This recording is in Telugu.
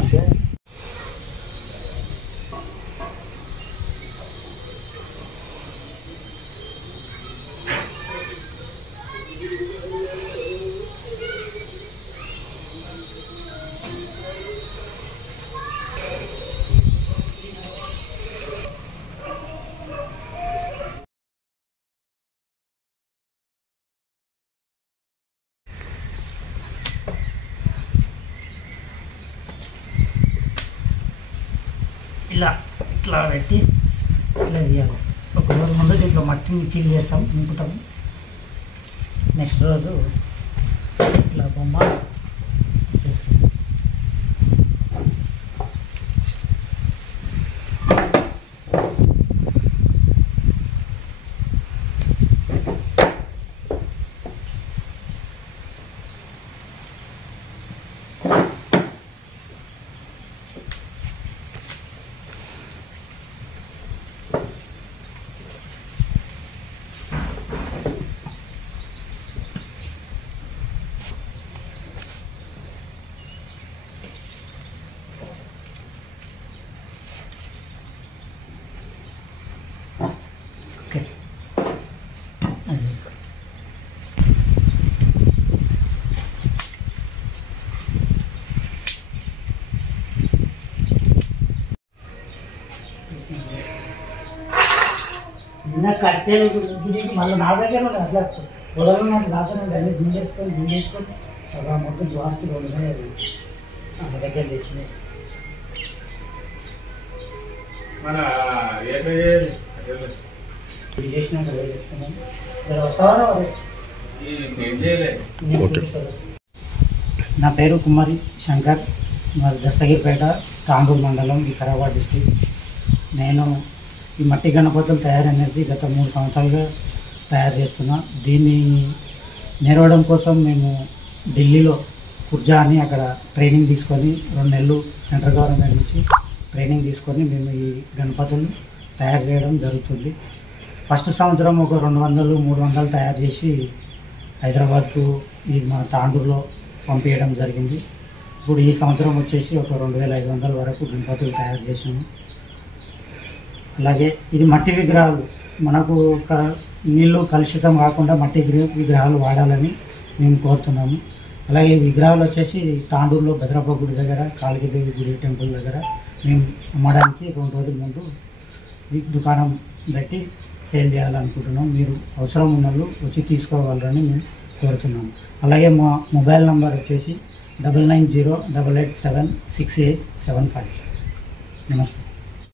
అంటే ఇట్లా పెట్టి ఇట్లా వేయాలి. ఒక రోజు ముందు దీంట్లో మట్టిని ఫిల్ చేస్తాం, నింపుతాము. నెక్స్ట్ రోజు ఇట్లా బొమ్మ చేస్తాం. నిన్న కట్టెలు మళ్ళీ నా దగ్గర అట్లా పొలంలో నాకు రాకుండా అన్నీ దించేసుకొని అలా మొత్తం లాస్ట్ ఉన్నాయి. అది నా దగ్గర తెచ్చినాయి. చేసినాక నా పేరు కుమారి శంకర్, మాది దస్తగిరిపేట, తాండూరు మండలం, వికారాబాద్ డిస్టిక్. నేను ఈ మట్టి గణపతులు తయారు అనేది గత 3 సంవత్సరాలుగా తయారు చేస్తున్నా. దీన్ని నేర్వడం కోసం మేము ఢిల్లీలో కుర్జా అని అక్కడ ట్రైనింగ్ తీసుకొని 2 నెలలు సెంట్రల్ గవర్నమెంట్ నుంచి ట్రైనింగ్ తీసుకొని మేము ఈ గణపతులు తయారు చేయడం జరుగుతుంది. ఫస్ట్ సంవత్సరం ఒక 200-300 తయారు చేసి హైదరాబాద్కు ఈ మా తాండూరులో పంపించడం జరిగింది. ఇప్పుడు ఈ సంవత్సరం వచ్చేసి ఒక 2500 వరకు గణపతులు తయారు చేసాము. అలాగే ఇది మట్టి విగ్రహాలు, మనకు నీళ్ళు కలుషితం కాకుండా మట్టి విగ్రహాలు వాడాలని మేము కోరుతున్నాము. అలాగే ఈ విగ్రహాలు వచ్చేసి తాండూరులో భద్రప్ప గుడి దగ్గర, కాళికాదేవి గుడి టెంపుల్ దగ్గర మేము అమ్మడానికి 2 రోజుల ముందు దుకాణం పెట్టి సేల్ చేయాలనుకుంటున్నాం. మీరు అవసరం ఉన్న వాళ్ళు వచ్చి తీసుకోగలరని మేము కోరుతున్నాము. అలాగే మా మొబైల్ నంబర్ వచ్చేసి 9908876875. నమస్తే.